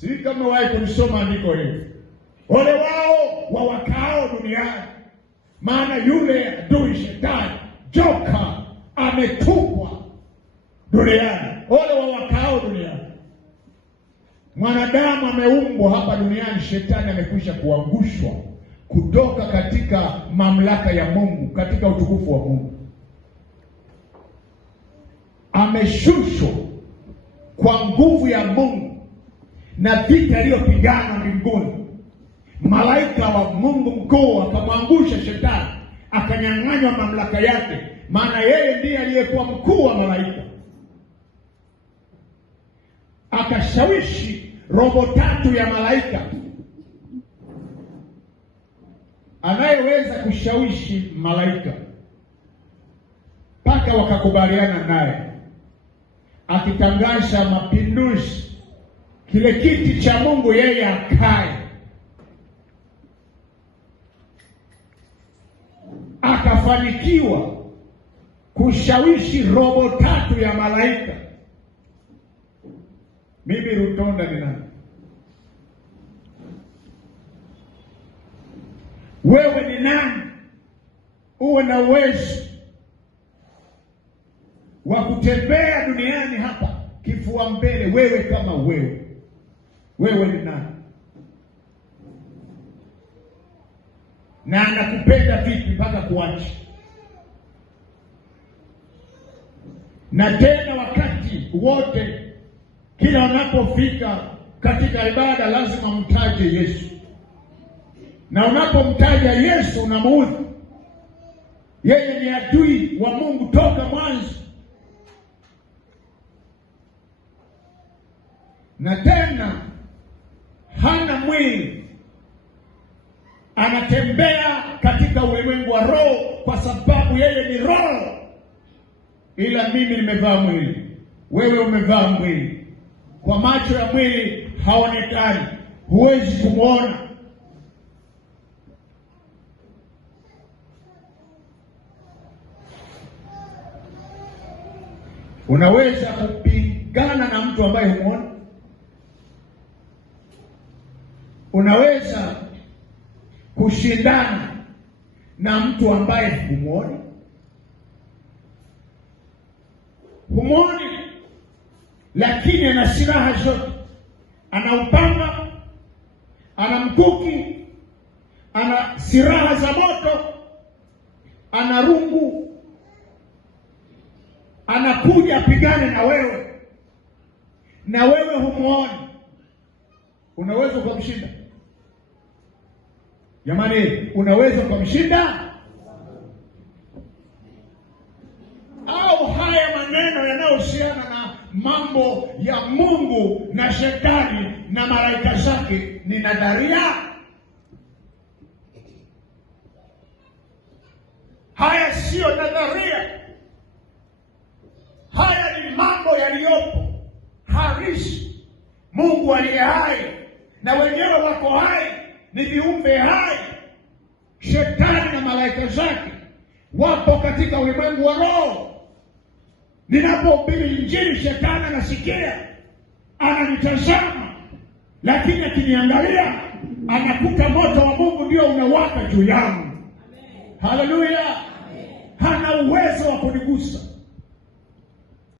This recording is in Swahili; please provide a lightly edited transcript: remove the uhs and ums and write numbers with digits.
Si kama wahi kulisoma andiko hili. Ole wao wawakao duniani, maana yule adui Shetani, joka, ametupwa duniani. Ole wawakao duniani. Mwanadamu ameumbwa hapa duniani, Shetani amekwisha kuangushwa kutoka katika mamlaka ya Mungu, katika utukufu wa Mungu. Ameshushwa kwa nguvu ya Mungu na vita aliyopigana mbinguni. Malaika wa Mungu mkuu akamwangusha Shetani, akanyang'anywa mamlaka yake, maana yeye ndiye aliyekuwa mkuu wa malaika. Akashawishi robo tatu ya malaika. Anayeweza kushawishi malaika mpaka wakakubaliana naye, akitangaza mapinduzi, kile kiti cha Mungu yeye akae. Akafanikiwa kushawishi robo tatu ya malaika. Mimi Rutonda ni nani? Wewe ni nani uwe na uwezo wa kutembea duniani hapa kifua mbele? Wewe kama wewe ni nani? Na anakupenda vipi mpaka kuacha? Na tena wakati wote, kila unapofika katika ibada lazima mtaje Yesu. Na unapomtaja Yesu unamuudhi. Yeye ni adui wa Mungu toka mwanzo. Na tena hana mwili, anatembea katika ulimwengu wa roho, kwa sababu yeye ni roho. Ila mimi nimevaa mwili, wewe umevaa mwili. Kwa macho ya mwili haonekani, huwezi kumwona. Unaweza kupigana na mtu ambaye humuoni? Unaweza kushindana na mtu ambaye humuoni? Humuoni, lakini ana silaha zote. Ana upanga, ana mkuki, ana silaha za moto, ana rungu. Anakuja apigane na wewe humuoni. Unaweza kumshinda? Jamani, unaweza kumshinda? Au haya maneno yanayohusiana na mambo ya Mungu na Shetani na malaika zake ni nadharia? Haya sio nadharia. Haya ni mambo yaliyopo halisi. Mungu aliye hai na wenyewe wako hai, ni viumbe hai. Shetani na malaika zake wapo katika ulimwengu wa roho. Ninapohubiri Injili, Shetani anasikia, ananitazama, lakini akiniangalia anakuta moto wa Mungu ndio unawaka juu yangu. Haleluya! Hana uwezo wa kunigusa.